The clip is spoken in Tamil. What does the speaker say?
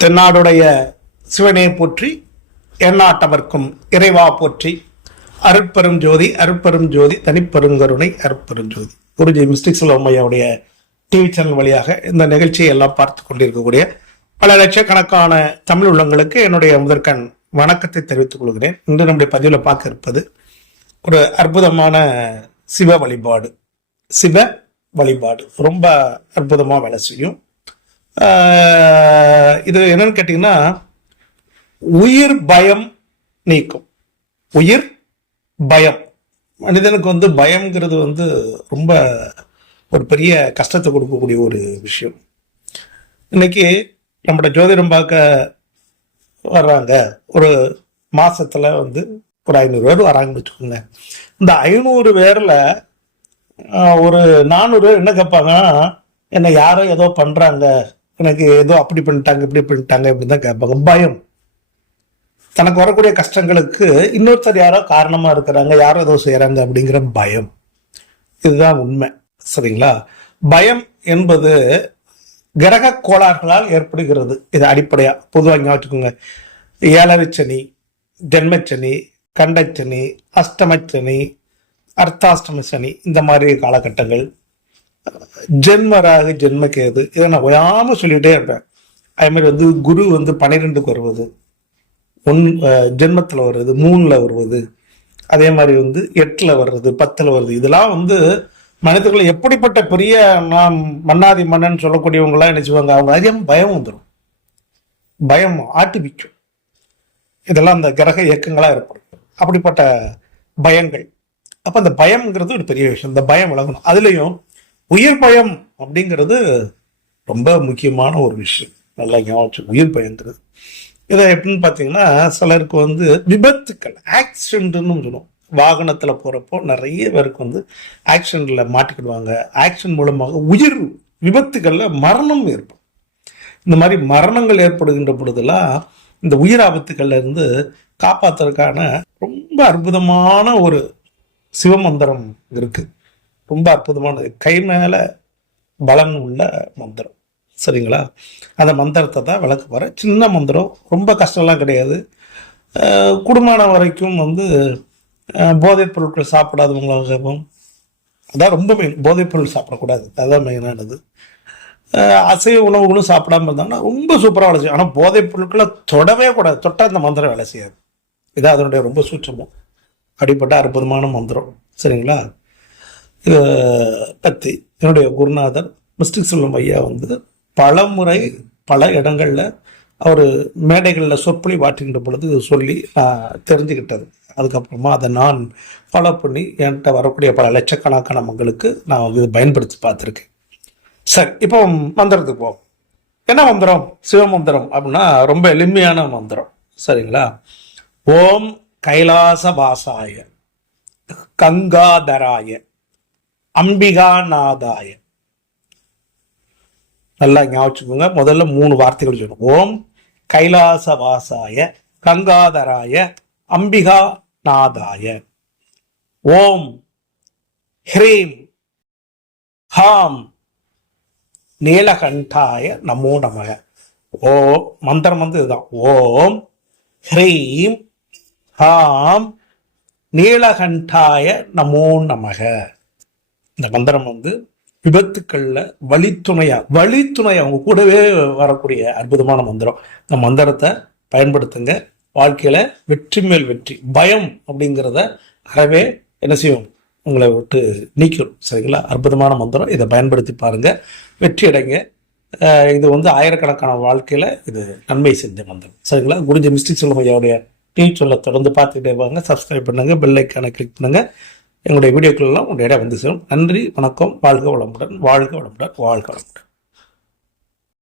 தென்னாடுடைய சிவனே போற்றி, எந்நாட்டவர்க்கும் இறைவா போற்றி. அருட்பெரும் ஜோதி, அருட்பெரும் ஜோதி, தனிப்பெருங்கருணை, அருட்பெரும் ஜோதி. குருஜி மிஸ்டிக் செல்வமையாவுடைய டிவி சேனல் வழியாக இந்த நிகழ்ச்சியை எல்லாம் பார்த்து கொண்டிருக்கக்கூடிய பல லட்சக்கணக்கான தமிழ் உள்ளங்களுக்கு என்னுடைய முதற்கண் வணக்கத்தை தெரிவித்துக் கொள்கிறேன். இன்று நம்முடைய பதிவில் பார்க்க இருப்பது ஒரு அற்புதமான சிவ வழிபாடு. சிவ வழிபாடு ரொம்ப அற்புதமாக வேலை செய்யும். இது என்னன்னு கேட்டீங்கன்னா, உயிர் பயம் நீக்கும். உயிர் பயம், மனிதனுக்கு பயம்ங்கிறது ரொம்ப ஒரு பெரிய கஷ்டத்தை கொடுக்கக்கூடிய ஒரு விஷயம். இன்னைக்கு நம்மளோட ஜோதிடம் பார்க்க வர்றாங்க, ஒரு மாசத்துல ஒரு 500 பேர் வராங்கன்னு வச்சுக்கோங்க. இந்த 500 பேர்ல ஒரு 400 பேர் என்ன கேட்பாங்கன்னா, என்னை யாரோ ஏதோ பண்றாங்க, எனக்கு ஏதோ அப்படி பண்ணிட்டாங்க இப்படி பண்ணிட்டாங்க இப்படின்னு தான் கேட்பாங்க. பயம், தனக்கு வரக்கூடிய கஷ்டங்களுக்கு இன்னொருத்தர் யாரோ காரணமா இருக்கிறாங்க, யாரோ ஏதோ செய்யறாங்க அப்படிங்கிற பயம். இதுதான் உண்மை, சரிங்களா? பயம் என்பது கிரக கோளாறுகளால் ஏற்படுகிறது. இது அடிப்படையா பொதுவாக ஞாபகத்துக்குங்க. 7வது சனி, ஜென்மச்சனி, கண்டச்சனி, அஷ்டமச்சனி, அர்த்தாஷ்டம சனி, இந்த மாதிரி காலகட்டங்கள், ஜென்மராகு, ஜென்மக்கேது, இதை நான் ஓயாம சொல்லிட்டே இருப்பேன். அதே மாதிரி குரு 12க்கு வருவது, ஜென்மத்துல வருவது, 3ல வருவது, அதே மாதிரி 8ல வர்றது, 10ல வருது. இதெல்லாம் மனிதர்கள் எப்படிப்பட்ட பெரிய நாம் மன்னாதி மன்னன் சொல்லக்கூடியவங்களாம் நினைச்சுவாங்க. அவங்க அதிகம் பயம் வந்துடும், பயம் ஆட்டிவிக்கும். இதெல்லாம் அந்த கிரக இயக்கங்களா ஏற்படும், அப்படிப்பட்ட பயங்கள். அப்ப அந்த பயம்ங்கிறது ஒரு பெரிய விஷயம். இந்த பயம் விலகணும். அதுலயும் உயிர் பயம் அப்படிங்கிறது ரொம்ப முக்கியமான ஒரு விஷயம். நல்லா ஞாபகம், உயிர் பயங்கிறது. இதை எப்படின்னு பார்த்தீங்கன்னா, சிலருக்கு விபத்துக்கள், ஆக்சிடென்ட்னு சொல்லுவோம். வாகனத்துல போறப்போ நிறைய பேருக்கு ஆக்சிடென்ட்ல மாட்டிக்கிடுவாங்க. ஆக்சிடென்ட் மூலமாக உயிர் விபத்துக்கள்ல மரணம் ஏற்படும். இந்த மாதிரி மரணங்கள் ஏற்படுகின்ற பொழுதெல்லாம் இந்த உயிர் ஆபத்துக்கள்ல இருந்து காப்பாத்துறதுக்கான ரொம்ப அற்புதமான ஒரு சிவமந்திரம் இருக்கு. ரொம்ப அற்புதமானது, கை மேல பலன் உள்ள மந்திரம், சரிங்களா? அந்த மந்திரத்தை தான் விளக்க போறேன். சின்ன மந்திரம், ரொம்ப கஷ்டம்லாம் கிடையாது. குடும்பம் வரைக்கும் போதைப் பொருட்கள் சாப்பிடாதவங்களாகவும், அதான் ரொம்ப மெயின். போதைப் பொருள் சாப்பிடக்கூடாது, அதுதான் மெயினானது. அசைவ உணவுகளும் சாப்பிடாம இருந்தாங்கன்னா ரொம்ப சூப்பராக வேலை செய்யும். ஆனால் போதைப் பொருட்களை தொடவே கூடாது, தொட்டால் இந்த மந்திரம் வேலை செய்யாது. இதான் அதனுடைய ரொம்ப சூட்சமும். அப்படிப்பட்ட அற்புதமான மந்திரம், சரிங்களா? இதை பற்றி என்னுடைய குருநாதர் மிஸ்டிக் செல்வம் ஐயா பல முறை பல இடங்கள்ல அவர் மேடைகளில் சொற்பொழி வாட்டுகின்ற பொழுது சொல்லி நான் தெரிஞ்சுக்கிட்டது. அதுக்கப்புறமா அதை நான் ஃபாலோ பண்ணி என்கிட்ட வரக்கூடிய பல லட்சக்கணக்கான மக்களுக்கு நான் இதை பயன்படுத்தி பார்த்துருக்கேன். சரி, இப்போ மந்திரத்துக்கு போவோம். என்ன மந்திரம்? சிவமந்திரம் அப்படின்னா ரொம்ப எளிமையான மந்திரம், சரிங்களா? ஓம் கைலாசவாசாய, கங்காதராய, அம்பிகாநாதாய. நல்லா ஞாபகம், முதல்ல 3 வார்த்தைகள் சொல்லணும். ஓம் கைலாசவாசாய, கங்காதராய, அம்பிகாநாதாய. ஓம் ஹ்ரீம் ஹாம் நீலகண்டாய நமோ நமக. ஓ மந்திரம் இதுதான். ஓம் ஹ்ரீம் ஹாம் நீலகண்டாய நமோ நமக. இந்த மந்திரம் விபத்துக்கள்ல வழித்துணையா அவங்க கூடவே வரக்கூடிய அற்புதமான மந்திரம். இந்த மந்திரத்தை பயன்படுத்துங்க. வாழ்க்கையில வெற்றி மேல் வெற்றி. பயம் அப்படிங்கிறத அறவே என்ன செய்யும், உங்களை விட்டு நீக்கும், சரிங்களா? அற்புதமான மந்திரம். இதை பயன்படுத்தி பாருங்க, வெற்றி அடைங்க. இது ஆயிரக்கணக்கான வாழ்க்கையில இது நன்மை செஞ்ச மந்திரம், சரிங்களா? குருஜி மிஸ்டிக் செல்வம் ஐயாவுடைய டிவி சொல்ல தொடர்ந்து பார்த்துக்கிட்டே வாங்க. சப்ஸ்கிரைப் பண்ணுங்க, பெல் ஐக்கானை கிளிக் பண்ணுங்க. எங்களுடைய வீடியோக்கள் எல்லாம் உங்களுடைய இடம் சேரும். நன்றி, வணக்கம். வாழ்க வளமுடன், வாழ்க வளமுடன், வாழ்க வளமுடன்.